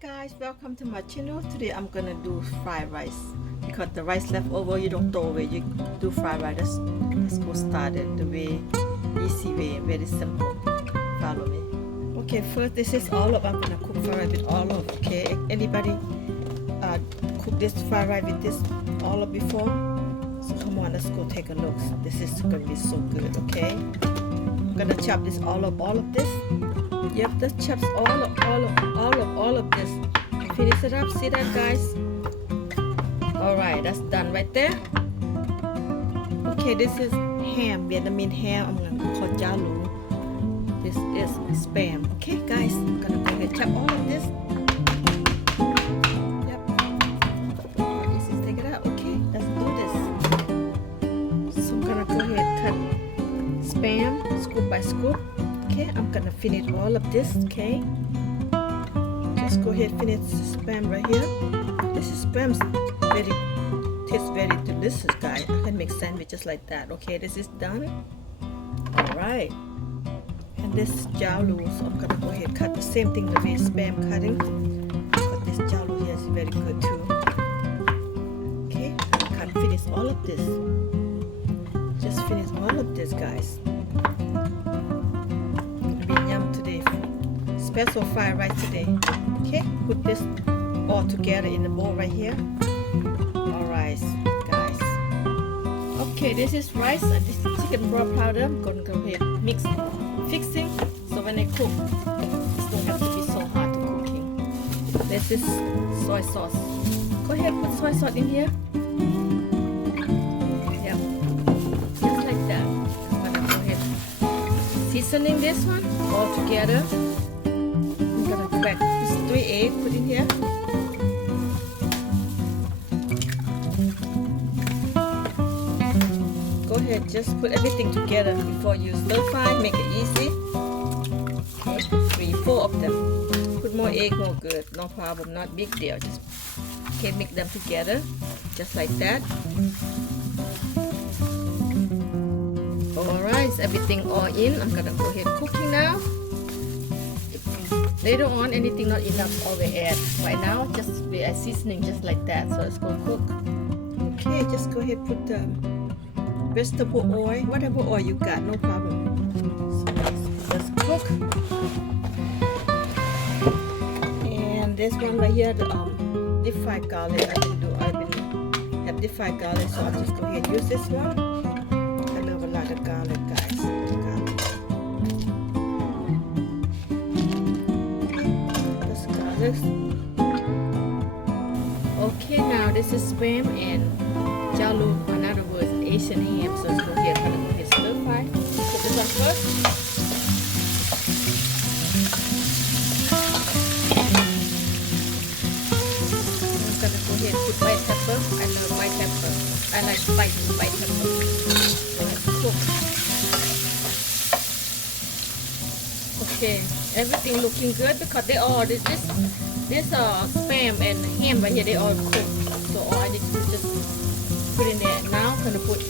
guys, welcome to my channel. Today I'm gonna do fried rice because the rice left over you don't throw away, you do fried rice. Let's go start it the way easy way, very simple. Follow me. Okay, first this is olive. I'm gonna cook fried rice with olive. Okay, anybody cook this fried rice with this olive before? So come on, let's go take a look. This is gonna be so good. Okay, I'm gonna chop this all of this. Yep, that chops all of this. Finish it up. See that, guys? Alright, that's done right there. Okay, this is ham, Vietnamese ham. I'm gonna call jalu. This is spam. Okay, guys, I'm gonna go ahead and chop all of this. Yep. Easy, take it out. Okay, let's do this. So I'm gonna go ahead and cut spam scoop by scoop. Okay, I'm gonna finish all of this. Okay, just go ahead and finish spam right here. This is spam tastes very delicious, guys. I can make sandwiches like that. Okay, this is done. All right, and this jalu, so I'm gonna go ahead and cut the same thing the way spam cutting. But this jalu here is very good too. Okay, I can finish all of this. Just finish all of this, guys. Today, special fried rice today. Okay, put this all together in the bowl right here. Alright, guys. Okay, this is rice and this is chicken broth powder. I'm gonna go ahead and fixing so when I cook, it don't have to be so hard to cooking. This is soy sauce. Go ahead, put soy sauce in here. Yep, just like that. I'm gonna go ahead seasoning this one all together. I'm gonna crack this 3 eggs, put in here. Go ahead, just put everything together before you stir fry, make it easy. Okay, 3, 4 of them. Put more egg, more good, no problem, not big deal. Just okay, mix them together, just like that. Alright, everything all in. I'm gonna go ahead cooking now. Later on, anything not enough, always add. Right now, just we are seasoning just like that. So let's go cook. Okay, just go ahead put the vegetable oil, whatever oil you got, no problem. So let's cook. And this one right here, the deep fried garlic. I've been have deep fried garlic, so I'll just go ahead and use this one. The garlic, guys. This garlic. Okay, now this is spam and jalu, in other words, Asian ham. So let's go ahead and stir fry. Put this on first. I'm gonna go ahead and put white pepper. I love white pepper. I like spicy white pepper. Cook. Okay, everything looking good because they all this spam and ham right here, they all cooked. So all I need to do is just put in there. Now I'm gonna put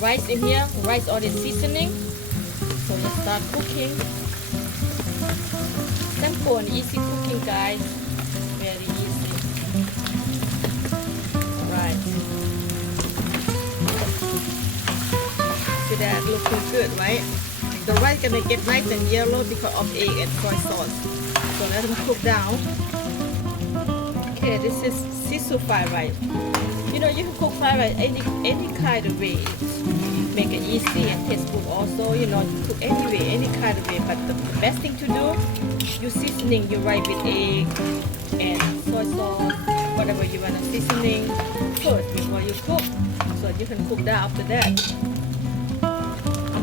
rice in here. Rice already seasoning. So let's start cooking. Simple and easy cooking, guys. Very easy. Alright. That looking good, right? The rice gonna get nice and yellow because of egg and soy sauce. So let them cook down. Okay, this is sisu fried rice. You know, you can cook fried rice any kind of way. Make it easy and taste good also. You know, you cook any way, any kind of way. But the best thing to do, you seasoning your rice with egg and soy sauce, whatever you want to seasoning first before you cook. So you can cook that after that.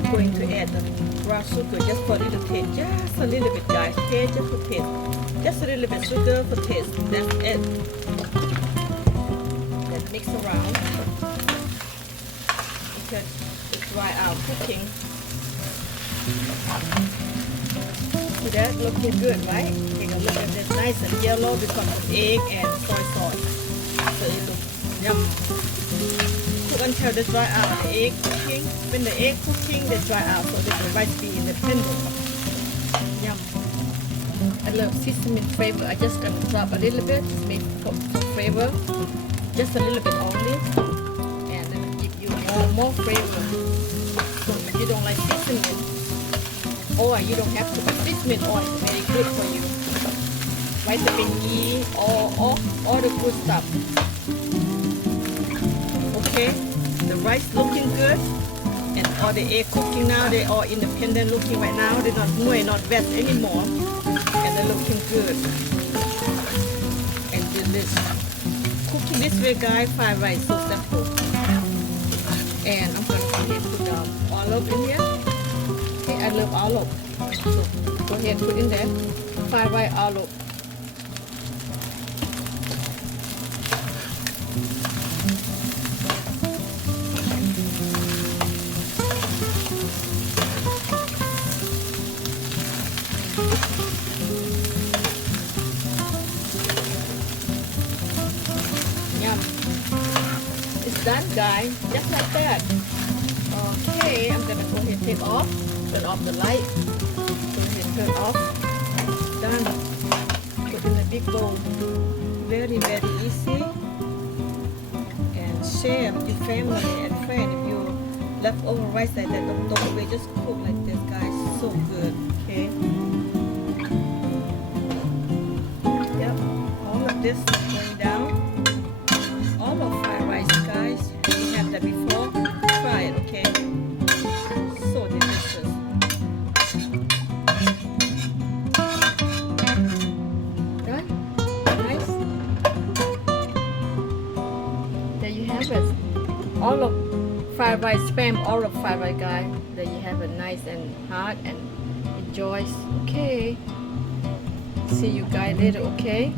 Going to add the brown sugar just for a little taste, just a little bit, guys. Okay, just for taste, just a little bit sugar for taste. That's it. Then mix around because it's dry out cooking. See that looking good, right? Take a look at this, nice and yellow because of egg and soy sauce. So it looks yum. Cook until they dry out. The egg cooking. When the egg cooking, they dry out so that the rice be in the tender. Yum. I love sesame flavor. I just gonna drop a little bit, just make for flavor, just a little bit only, and then I give you more flavor. So if you don't like sesame oil, you don't have to. But sesame oil is very good for you. Vitamin E, all the good stuff. Okay, the rice looking good, and all the egg cooking now. They all independent looking right now. They're not wet anymore, and they're looking good and delicious. Cooking this way, guys, fried rice so simple. And I'm gonna go ahead and put olive in here. Okay, I love olive, so go ahead and put in there fried rice olive. Yum. It's done, guys. Just like that. Okay, I'm gonna go ahead and turn off the light. Go ahead and turn off. Done. Put in a big bowl. Very, very easy. And share with your family and friends. If you leftover rice like that, don't throw away. Just cook like this, guys. So good. Okay. Yep. All of this is going down. All of fried rice, guys. We had that before. Try it, okay? So delicious. Done? Nice. There you have it. All of fried rice, spam all of fried rice, guys. There you have it, nice and hot and enjoy. Okay. See you guys later, okay?